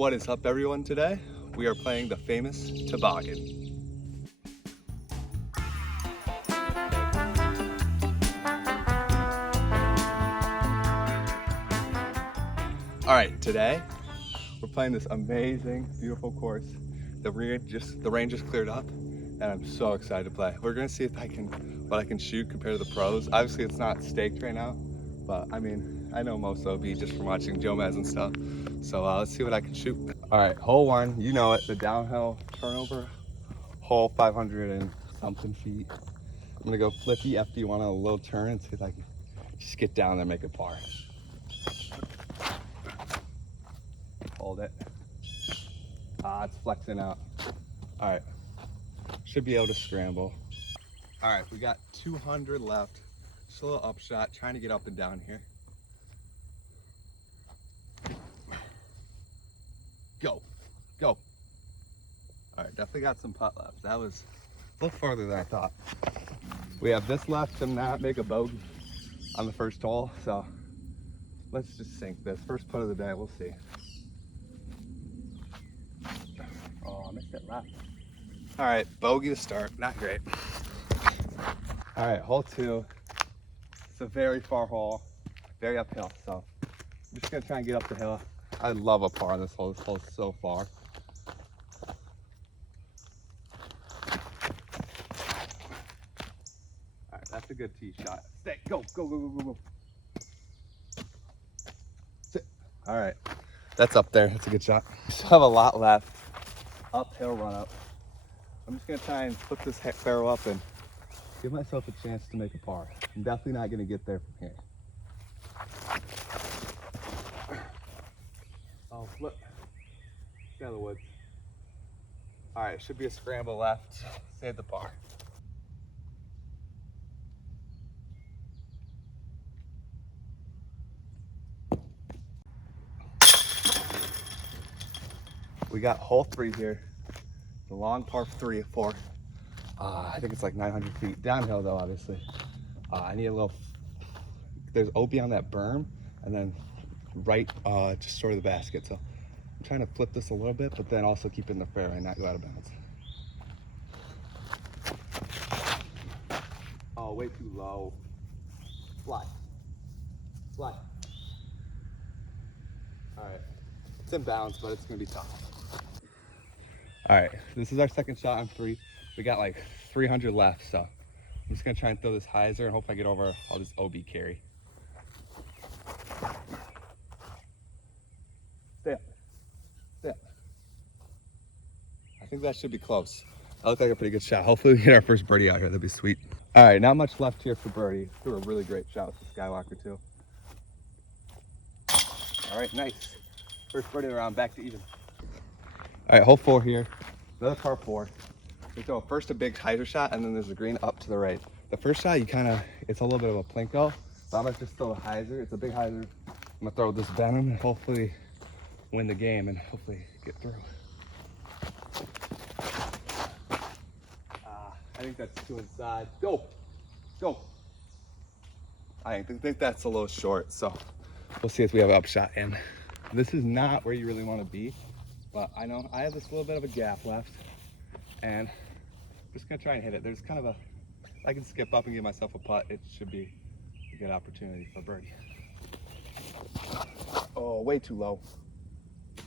What is up, everyone? Today we are playing the famous Toboggan. Alright, today we're playing this amazing, beautiful course. The rain just cleared up and I'm so excited to play. We're gonna see if what I can shoot compared to the pros. Obviously it's not staked right now, but I mean, I know most of it just from watching Jomez and stuff. So let's see what I can shoot. Alright, hole one, you know it, the downhill turnover. Hole 500 and something feet. I'm gonna go flippy FD1 on a little turn and see if I can just get down there and make a par. Hold it. It's flexing out. All right, should be able to scramble. All right, we got 200 left. Just a little upshot, trying to get up and down here. Go, go. All right, definitely got some putt left. That was a little farther than I thought. We have this left to not make a bogey on the first hole, so let's just sink this. First putt of the day, we'll see. Oh, I missed it left. All right, bogey to start, not great. All right, hole two. It's a very far hole, very uphill, so I'm just gonna try and get up the hill. I love a par on this hole. This hole is so far. All right, that's a good tee shot. Stay, go, go, go, go, go, go. Sit. All right, that's up there. That's a good shot. Still have a lot left. Uphill run up. I'm just gonna try and flip this barrel up and give myself a chance to make a par. I'm definitely not gonna get there from here. Oh, flip. Get out of the woods. All right, should be a scramble left. Save the par. We got hole three here. The long par 4. I think it's like 900 feet. Downhill though, obviously. I need a little, there's OB on that berm and then right just short of the basket. So I'm trying to flip this a little bit, but then also keep it in the fairway and not go out of bounds. Oh, way too low. Fly. Fly. All right. It's in bounds, but it's gonna be tough. All right, this is our second shot on 3. We got like 300 left, so I'm just gonna try and throw this hyzer and hope I get over all this OB carry. Stay up. Stay up. I think that should be close. That looked like a pretty good shot. Hopefully we get our first birdie out here. That'd be sweet. All right, not much left here for birdie. Threw a really great shot with the Skywalker too. All right, nice. First birdie around, back to even. All right, hole 4 here. Another par 4. We throw first a big hyzer shot, and then there's a green up to the right. The first shot, it's a little bit of a plinko. So I'm gonna just throw a hyzer. It's a big hyzer. I'm gonna throw this venom and hopefully win the game and hopefully get through. I think that's 2 inside. Go, go. I think that's a little short, so we'll see if we have an upshot in. This is not where you really want to be, but I know I have this little bit of a gap left, and I'm just gonna try and hit it. There's kind of I can skip up and give myself a putt. It should be a good opportunity for birdie. Oh, way too low.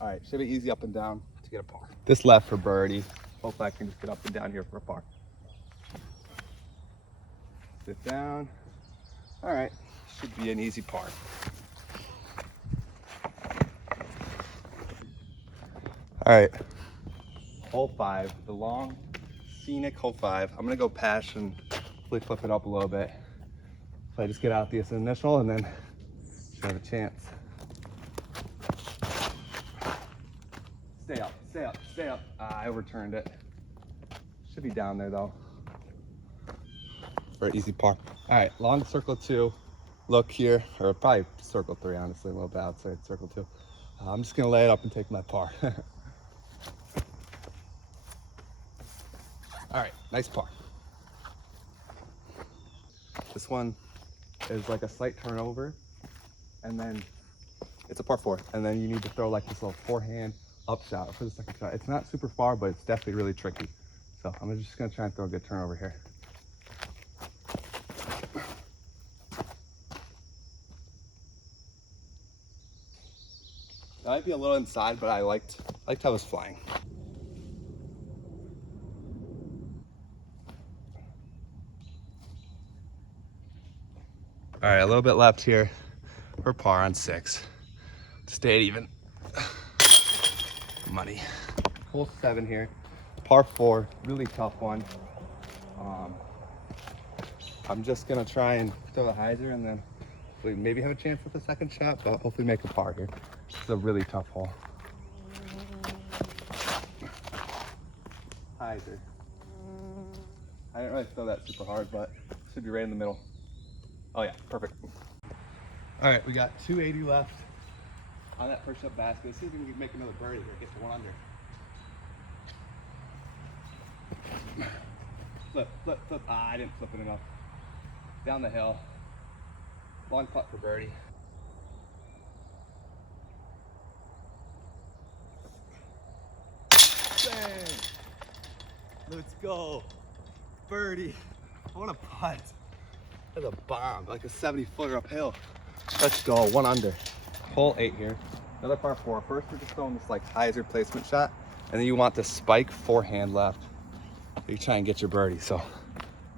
All right, should be easy up and down to get a par. This left for birdie. Hopefully I can just get up and down here for a par. Sit down. All right, should be an easy par. All right, hole 5, the long, scenic hole 5. I'm gonna go pass and hopefully flip it up a little bit. So I just get out this initial and then should have a chance. Stay up, stay up, stay up. I overturned it. Should be down there though. For an easy par. All right, long circle 2. Look here, or probably circle 3, honestly, a little bit outside circle 2. I'm just gonna lay it up and take my par. All right, nice par. This one is like a slight turnover, and then it's a par 4, and then you need to throw like this little forehand upshot for the second shot. It's not super far, but it's definitely really tricky. So I'm just gonna try and throw a good turnover here. I might be a little inside, but I liked how it was flying. All right, a little bit left here for par on 6. Stayed even. Money. Hole 7 here, par 4, really tough one. I'm just gonna try and throw the hyzer and then hopefully maybe have a chance with the second shot, but hopefully make a par here. This is a really tough hole. Hyzer. I didn't really throw that super hard, but it should be right in the middle. Oh yeah, perfect. All right, we got 280 left on that first up basket. Let's see if we can make another birdie here, get to 1 under. Flip, flip, flip. Ah, I didn't flip it enough. Down the hill. Long putt for birdie. Bang! Let's go. Birdie. I want a putt. That's a bomb, like a 70-footer uphill. Let's go, 1 under. Hole 8 here. Another par 4. First, we're just throwing this like hyzer placement shot, and then you want the spike forehand left. So you try and get your birdie. So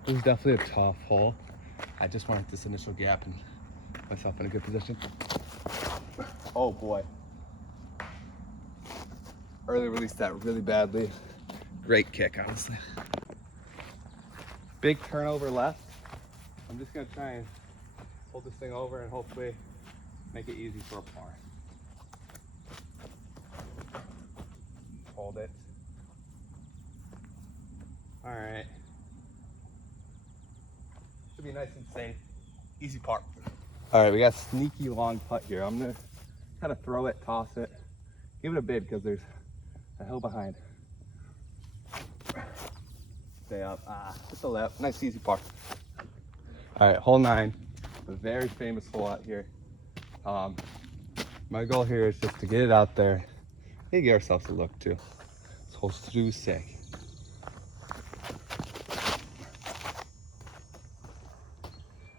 this is definitely a tough hole. I just wanted this initial gap and myself in a good position. Oh boy. Early released that really badly. Great kick, honestly. Big turnover left. I'm just gonna try and hold this thing over and hopefully make it easy for a par. Hold it. All right. Should be nice and safe. Easy par. All right, we got a sneaky long putt here. I'm gonna kind of throw it, toss it, give it a bid because there's a hill behind. Stay up. Ah, just a left. Nice easy par. All right, hole 9. A very famous hole out here. My goal here is just to get it out there. Maybe give ourselves a look too. This hole's too sick.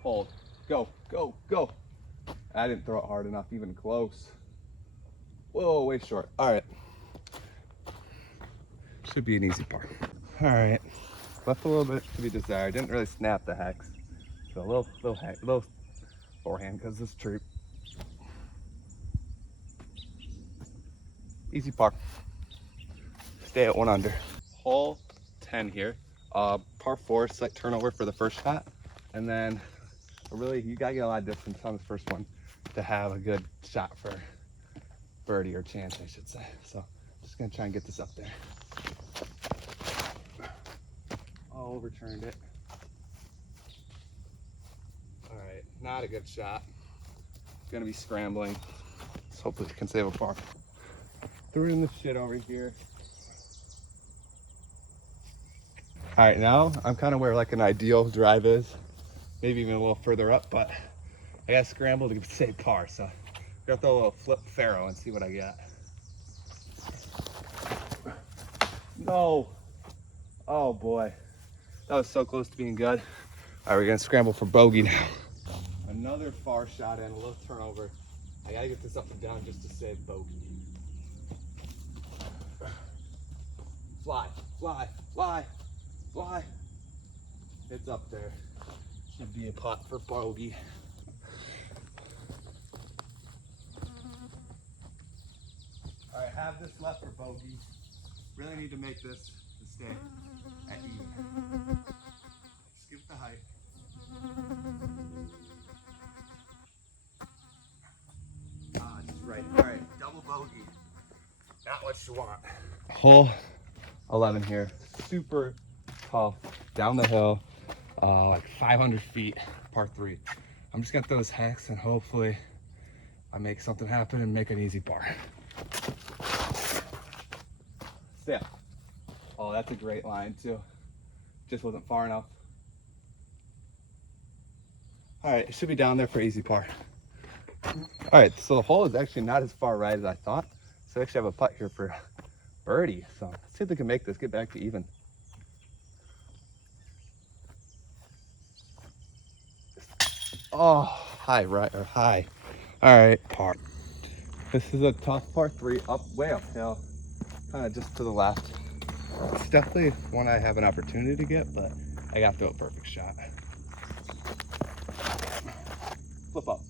Hold. Go, go, go. I didn't throw it hard enough, even close. Whoa, way short. All right. Should be an easy par. All right. Left a little bit to be desired. Didn't really snap the hex. So a little forehand because this tree. Easy par. Stay at 1 under. Hole 10 here. Par 4, slight turnover for the first shot. And then really, you gotta get a lot of distance on the first one to have a good shot for birdie or chance, I should say. So just gonna try and get this up there. Oh, overturned it. All right, not a good shot. Gonna be scrambling. So hopefully we can save a par. Throwing the shit over here. All right, now I'm kind of where like an ideal drive is. Maybe even a little further up, but I got to scramble to save par, so I'm gonna throw a little flip faro and see what I got. No. Oh boy. That was so close to being good. All right, we're gonna scramble for bogey now. Another far shot and a little turnover. I gotta get this up and down just to save bogey. Fly, fly, fly, fly. It's up there. Should be a putt for bogey. All right, have this left for bogey. Really need to make this to stay at even. Just give it the height. Ah, just right. All right, double bogey. Not what you want. Hole 11 here. Super tough, down the hill, like 500 feet, par 3. I'm just gonna throw this hex and hopefully I make something happen and make an easy par. Yeah. Oh, that's a great line too. Just wasn't far enough. All right, it should be down there for easy par. All right, so the hole is actually not as far right as I thought. So I actually have a putt here for birdie. So let's see if we can make this, get back to even. Oh, high, right, or high. All right, par. This is a tough par 3, way uphill, kind of just to the left. It's definitely one I have an opportunity to get, but I got to throw a perfect shot. Flip up.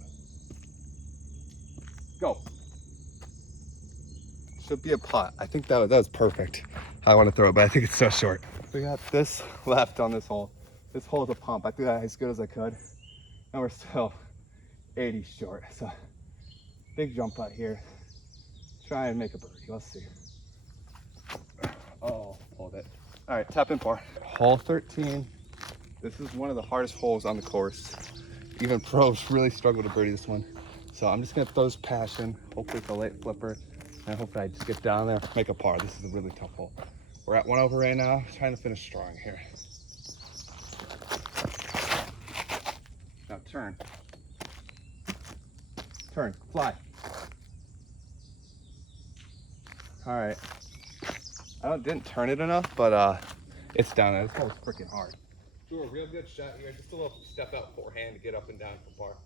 Go. Should be a putt. I think that was perfect. I want to throw it, but I think it's so short. We got this left on this hole. This hole is a pump. I threw that as good as I could, and we're still 80 short. So big jump putt here. Try and make a birdie. Let's see. Oh, pulled it. All right, tap in par. Hole 13. This is one of the hardest holes on the course. Even pros really struggle to birdie this one. So I'm just gonna throw this passion. Hopefully it's a late flipper. And hopefully I just get down there, make a par. This is a really tough hole. We're at 1 over right now, trying to finish strong here. Now turn. Turn, fly. All right. Didn't turn it enough, but it's down there. This hole's freaking hard. Do a real good shot here. Just a little step out forehand to get up and down for par.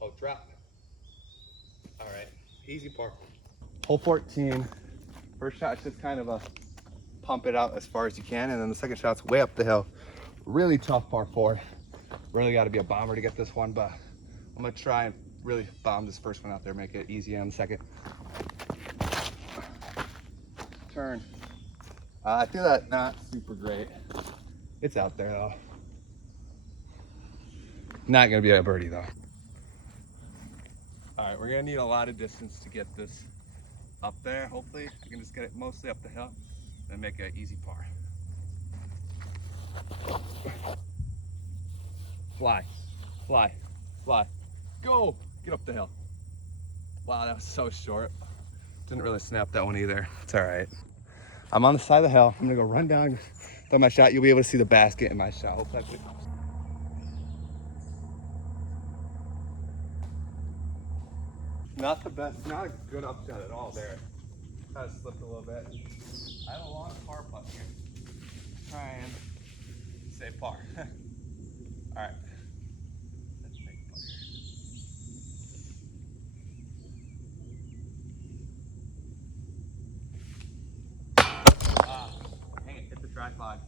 Oh, drop. All right, easy par. Hole 14. First shot's just kind of a pump it out as far as you can, and then the second shot's way up the hill. Really tough par 4. Really got to be a bomber to get this one, but I'm gonna try and really bomb this first one out there, make it easy on the second. Turn. I feel that not super great. It's out there though. Not gonna be a birdie though. All right, we're gonna need a lot of distance to get this up there. Hopefully I can just get it mostly up the hill and make an easy par. Fly, fly, fly. Go, get up the hill. Wow, that was so short. Didn't really snap that one either. It's all right. I'm on the side of the hill. I'm gonna go run down, throw my shot. You'll be able to see the basket in my shot. Hopefully not the best, not a good upshot at all there. Kind of slipped a little bit. I have a long par putt here. Try and say par. All right. Let's make a putt. Dang it, hit the dry flag.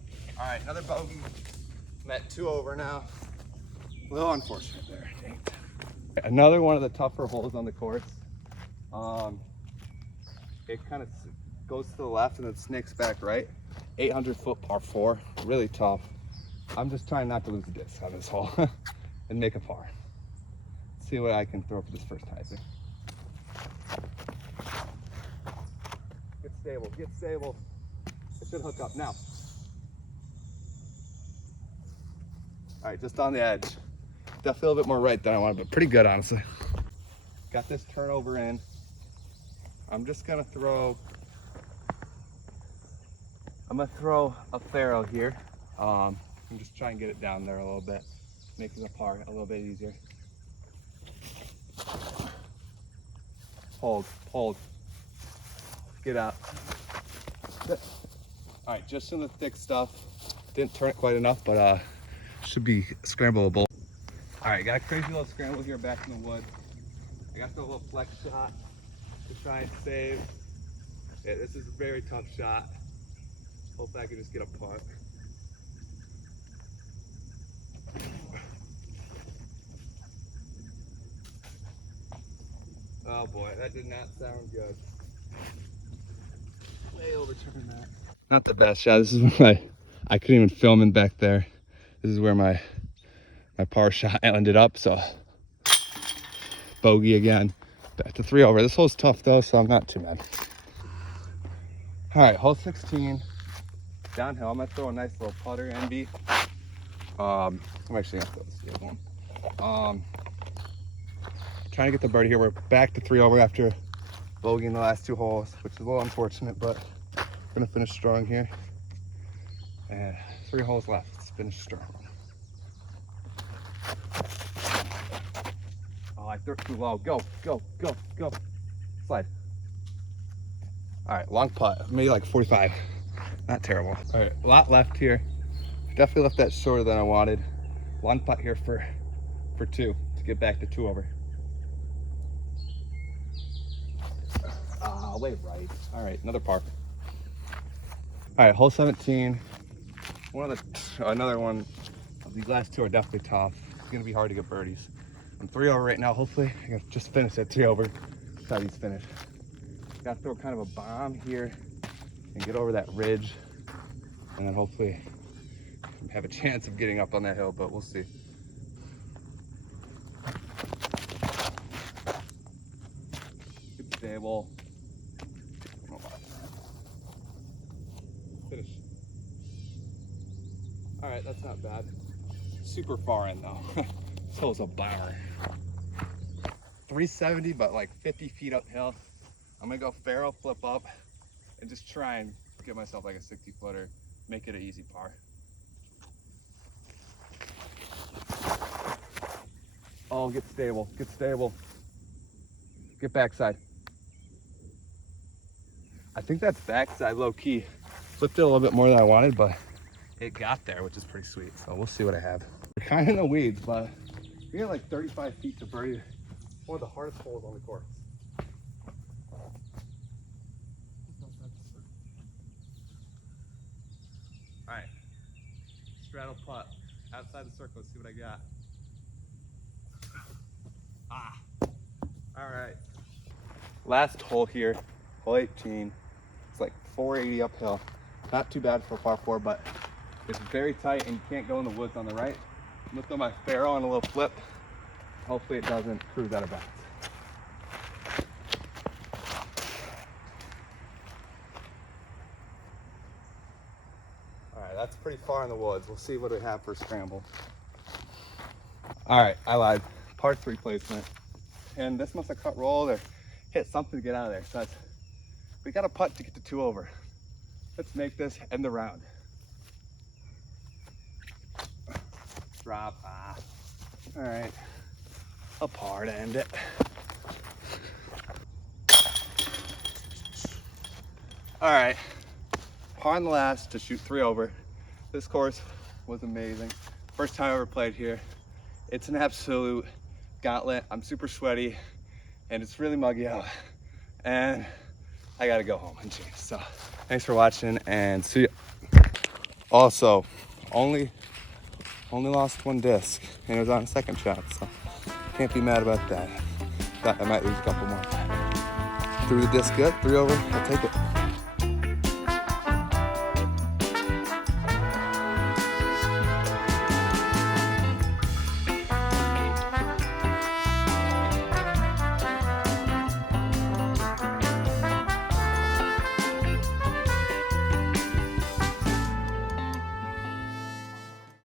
All right, another bogey. I'm at 2 over now. A little unfortunate there. Dang it. Another one of the tougher holes on the course. It kind of goes to the left and then snakes back right. 800-foot par 4, really tough. I'm just trying not to lose a disc on this hole and make a par. See what I can throw for this first hyzer. Get stable, get stable. It should hook up now. All right, just on the edge. Definitely a little bit more right than I wanted, but pretty good, honestly. Got this turnover in. I'm just gonna throw a faro here. I'm just trying to get it down there a little bit, making the par a little bit easier. Hold, hold. Get out. All right, just in the thick stuff. Didn't turn it quite enough, but should be scrambleable. All right, got a crazy little scramble here back in the wood. I got the little flex shot to try and save. Yeah, this is a very tough shot. Hope I can just get a putt. Oh boy, that did not sound good. Way overturning that. Not the best shot. This is where I couldn't even film in back there. This is where my par shot ended up, so bogey again. Back to 3 over. This hole's tough though, so I'm not too mad. All right, hole 16. Downhill. I'm gonna throw a nice little putter, NB. I'm actually gonna throw this field one. Trying to get the birdie here. We're back to 3 over after bogeying the last 2 holes, which is a little unfortunate, but we're gonna finish strong here. And 3 holes left. Let's finish strong. Oh, I threw it too low. Go, go, go, go. Slide. All right, long putt, maybe like 45. Not terrible. All right, a lot left here. Definitely left that shorter than I wanted. One putt here for two to get back to 2 over. Way right. All right, another par. All right, hole 17. Another one. These last 2 are definitely tough. It's gonna be hard to get birdies. I'm 3 over right now. Hopefully, I can just finish at 3 over. That's how these finish. Got to throw kind of a bomb here and get over that ridge, and then hopefully have a chance of getting up on that hill, but we'll see. Good stable. Finish. All right, that's not bad. Super far in though. This hole is a bomber. 370, but like 50 feet uphill. I'm gonna go faro, flip up, and just try and get myself like a 60 footer, make it an easy par. Oh, get stable, get stable. Get backside. I think that's backside low key. Flipped it a little bit more than I wanted, but it got there, which is pretty sweet. So we'll see what I have. We're kind of in the weeds, but we got like 35 feet to birdie. One of the hardest holes on the course. All right, straddle putt outside the circle. Let's see what I got. All right. Last hole here, hole 18. It's like 480 uphill. Not too bad for a par 4, but it's very tight and you can't go in the woods on the right. I'm gonna throw my faro on a little flip. Hopefully it doesn't cruise out of bounds. All right, that's pretty far in the woods. We'll see what we have for a scramble. All right, I lied. Par 3 placement. And this must have cut rolled or hit something to get out of there. So we got a putt to get to 2 over. Let's make this end the round. Drop. All right, a par to end it. All right, par on the last to shoot 3 over. This course was amazing. First time I ever played here. It's an absolute gauntlet. I'm super sweaty and it's really muggy out. And I gotta go home and change. So thanks for watching and see you. Also, only lost 1 disc and it was on a second shot. So can't be mad about that. Thought I might lose a couple more. Threw the disc good, 3 over, I'll take it.